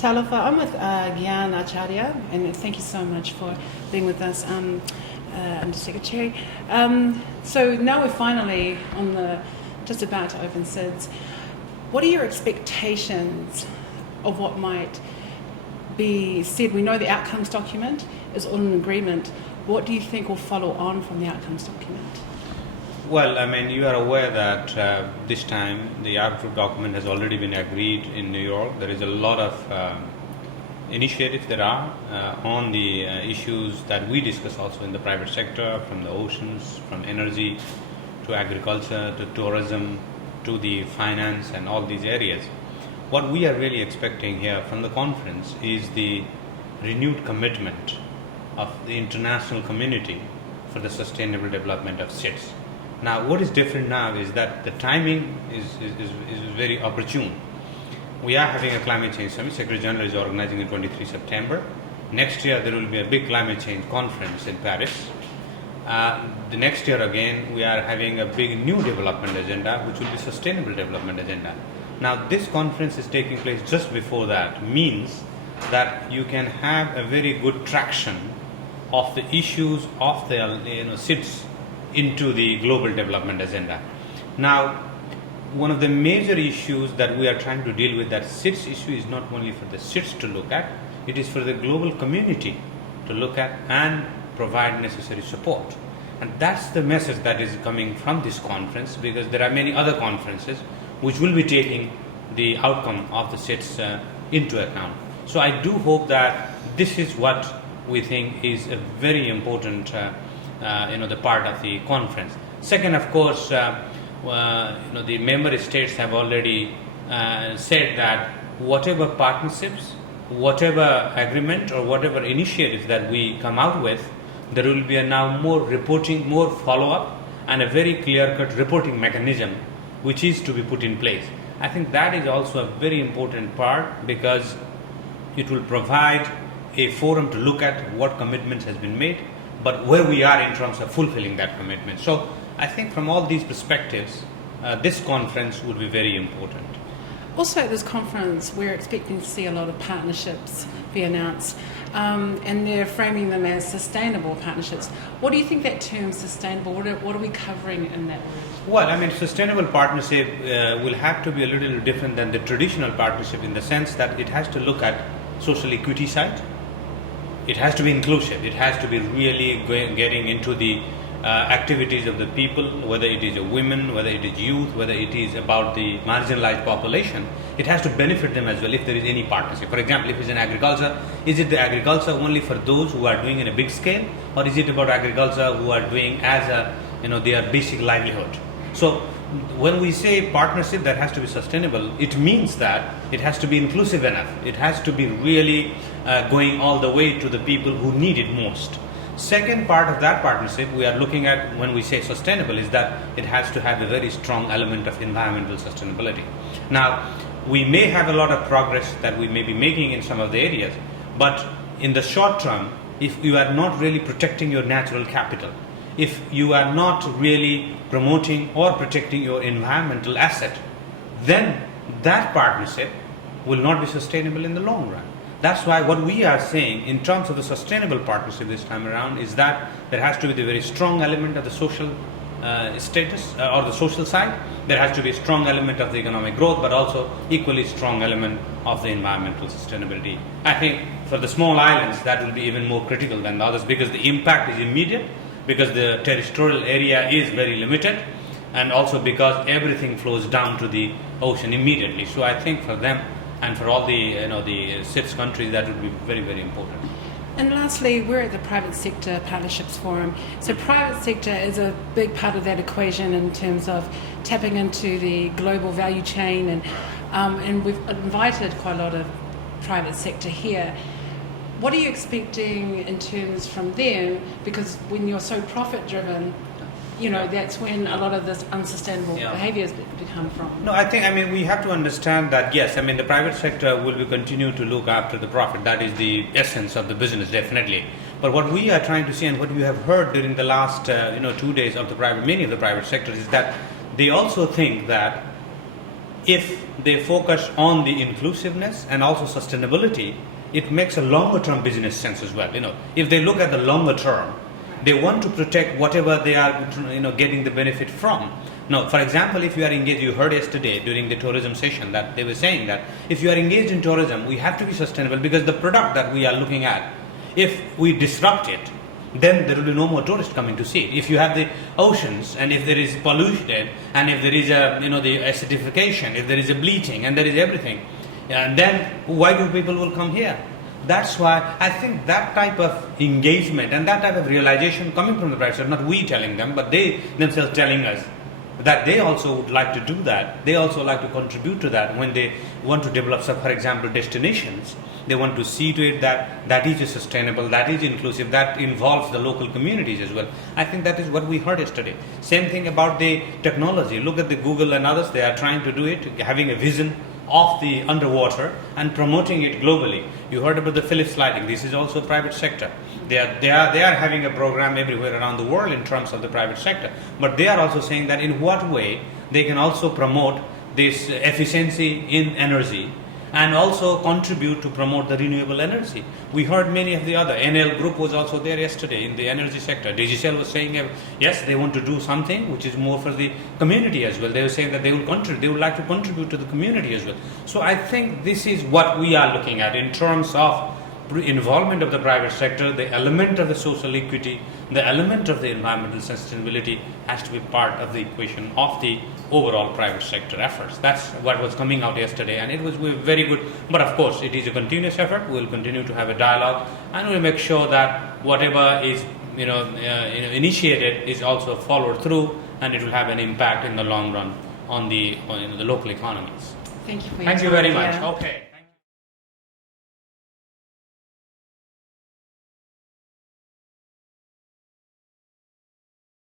Talofa, I'm with Gyan Acharya, and thank you so much for being with us, Under Secretary. So now we're finally just about to open SIDS. What are your expectations of what might be said? We know the outcomes document is on an agreement. What do you think will follow on from the outcomes document? Well, I mean, you are aware that this time the output document has already been agreed in New York. There is a lot of initiatives that are on the issues that we discuss also in the private sector, from the oceans, from energy to agriculture to tourism to the finance and all these areas. What we are really expecting here from the conference is the renewed commitment of the international community for the sustainable development of SIDS. Now, what is different now is that the timing is very opportune. We are having a climate change summit. Secretary General is organizing on 23 September. Next year, there will be a big climate change conference in Paris. The next year again, we are having a big new development agenda, which will be sustainable development agenda. Now, this conference is taking place just before that, means that you can have a very good traction of the issues of the SIDS into the global development agenda. Now, one of the major issues that we are trying to deal with, that SIDS issue, is not only for the SIDS to look at, it is for the global community to look at and provide necessary support. And that's the message that is coming from this conference, because there are many other conferences which will be taking the outcome of the SIDS into account. So I do hope that this is what we think is a very important the part of the conference. Second, of course, the member states have already said that whatever partnerships, whatever agreement or whatever initiatives that we come out with, there will be now more reporting, more follow-up, and a very clear-cut reporting mechanism which is to be put in place. I think that is also a very important part, because it will provide a forum to look at what commitments has been made, but where we are in terms of fulfilling that commitment. So I think from all these perspectives, this conference would be very important. Also at this conference, we're expecting to see a lot of partnerships be announced, and they're framing them as sustainable partnerships. What do you think that term sustainable, what are we covering in that word? Well, I mean, sustainable partnership will have to be a little different than the traditional partnership, in the sense that it has to look at social equity side. It has to be inclusive. It has to be really getting into the activities of the people, whether it is women, whether it is youth, whether it is about the marginalized population. It has to benefit them as well if there is any partnership. For example, if it's in agriculture, is it the agriculture only for those who are doing in a big scale, or is it about agriculture who are doing as their basic livelihood? So when we say partnership that has to be sustainable, it means that it has to be inclusive enough. It has to be really going all the way to the people who need it most. Second part of that partnership we are looking at when we say sustainable is that it has to have a very strong element of environmental sustainability. Now, we may have a lot of progress that we may be making in some of the areas, but in the short term, if you are not really protecting your natural capital, if you are not really promoting or protecting your environmental asset, then that partnership will not be sustainable in the long run. That's why what we are saying in terms of the sustainable partnership this time around is that there has to be the very strong element of the social status or the social side. There has to be a strong element of the economic growth, but also equally strong element of the environmental sustainability. I think for the small islands that will be even more critical than the others, because the impact is immediate, because the territorial area is very limited, and also because everything flows down to the ocean immediately. So I think for them and for all the the SIDS countries, that would be very, very important. And lastly, we're at the Private Sector Partnerships Forum. So private sector is a big part of that equation in terms of tapping into the global value chain, and we've invited quite a lot of private sector here. What are you expecting in terms from them? Because when you're so profit driven, that's when a lot of this unsustainable behaviors become from. No, I mean, we have to understand that, yes, I mean, the private sector will be continue to look after the profit. That is the essence of the business, definitely. But what we are trying to see, and what we have heard during the last 2 days of many of the private sectors, is that they also think that if they focus on the inclusiveness and also sustainability, it makes a longer term business sense as well. If they look at the longer term, they want to protect whatever they are getting the benefit from. Now, for example, if you are engaged, you heard yesterday during the tourism session that they were saying that if you are engaged in tourism, we have to be sustainable, because the product that we are looking at, if we disrupt it, then there will be no more tourists coming to see it. If you have the oceans, and if there is pollution, and if there is the acidification, if there is a bleaching, and there is everything, and then why do people will come here? That's why I think that type of engagement and that type of realization coming from the private sector, not we telling them, but they themselves telling us that they also would like to do that. They also like to contribute to that when they want to develop, for example, destinations. They want to see to it that that is sustainable, that is inclusive, that involves the local communities as well. I think that is what we heard yesterday. Same thing about the technology. Look at the Google and others. They are trying to do it, having a vision of the underwater and promoting it globally. You heard about the Philips lighting. This is also private sector. They are having a program everywhere around the world in terms of the private sector. But they are also saying that in what way they can also promote this efficiency in energy and also contribute to promote the renewable energy. We heard many of the other. NL Group was also there yesterday in the energy sector. Digicel was saying, yes, they want to do something which is more for the community as well. They were saying that they will contribute. They would like to contribute to the community as well. So I think this is what we are looking at in terms of involvement of the private sector. The element of the social equity, the element of the environmental sustainability has to be part of the equation of the overall private sector efforts. That's what was coming out yesterday, and it was very good. But of course, it is a continuous effort. We will continue to have a dialogue, and we'll make sure that whatever is initiated is also followed through, and it will have an impact in the long run on the local economies. Thank you for your Thank you time, very much. Gyan. Okay.